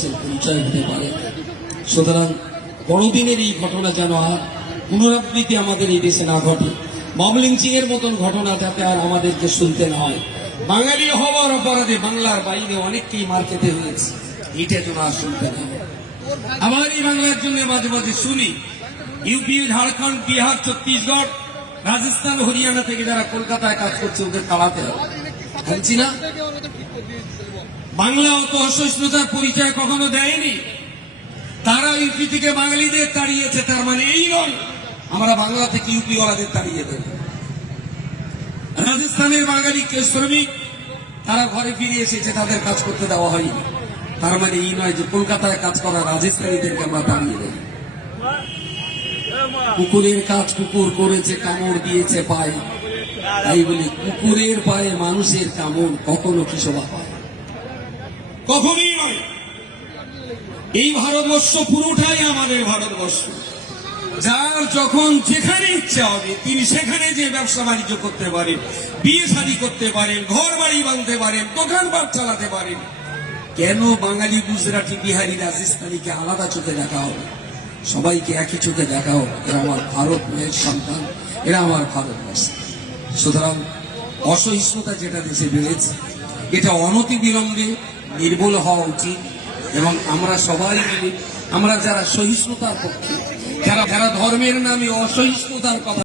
মানুষের পরিচয় হতে পারে। সুতরাং বড়দিনের এই ঘটনা যেন আর পুনরাবৃত্তি আমাদের এই দেশে না ঘটে, মব লিঞ্চিং এর মতন ঘটনা যাতে আর আমাদেরকে শুনতে না হয়। বাঙালি হওয়ার অপরাধে বাংলার বাইরে অনেককেই মার খেতে হয়েছে, এটা যেন আর শুনতে না হয়। আমার এই বাংলার জন্য মাঝে মাঝে শুনি ইউপি, ঝাড়খণ্ড, বিহার, ছত্তিশগড়, রাজস্থান, হরিয়ানা থেকে যারা কলকাতায় কাজ করছে ওদের তাড়াতে হবে। বলছি না, বাংলা অত অসহিষ্ণুতার পরিচয় কখনো দেয়নি। তারা ইউপি থেকে বাঙালিদের তাড়িয়েছে, তার মানে এই নয় আমরা বাংলা থেকে ইউপি ওয়ালাদের তাড়িয়ে দেব। রাজস্থানের বাঙালি শ্রমিক তারা ঘরে ফিরে এসেছে, তাদের কাজ করতে দেওয়া হয়নি, তার মানে এই নয় যে কলকাতায় কাজ করা রাজস্থানীদেরকে আমরা তাড়িয়ে দেব। কুকুরের কাজ কুকুর করেছে, কামড় দিয়েছে পায়ে, তাই বলি কুকুরের পায়ে মানুষের কামড় কখনো কি শোভা পায়? কখনই নয়। এই ভারতবর্ষ পুরোটাই আমাদের ভারতবর্ষ। যার যখন যেখানে ইচ্ছা হবে তিনি সেখানে যে ব্যবসা বাণিজ্য করতে পারেন, বিয়ে শাদী করতে পারেন, ঘর বাড়ি বাঁধতে পারেন, দোকানপাট চালাতে পারেন। কেন বাঙালি, গুজরাটি, বিহারি, রাজস্থানীকে আলাদা চোখে দেখা হবে? সবাইকে একই চোখে দেখা হোক, এরা আমার ভারত মেয়ের সন্তান, এরা আমার ভারতবর্ষ। সুতরাং অসহিষ্ণুতা যেটা দেশে বেড়েছে এটা অনতি বিলম্বে নির্মূল হওয়া উচিত। এবং আমরা সবাই মিলে, আমরা যারা সহিষ্ণুতার পক্ষে, যারা ধর্মের নামে অসহিষ্ণুতার কথা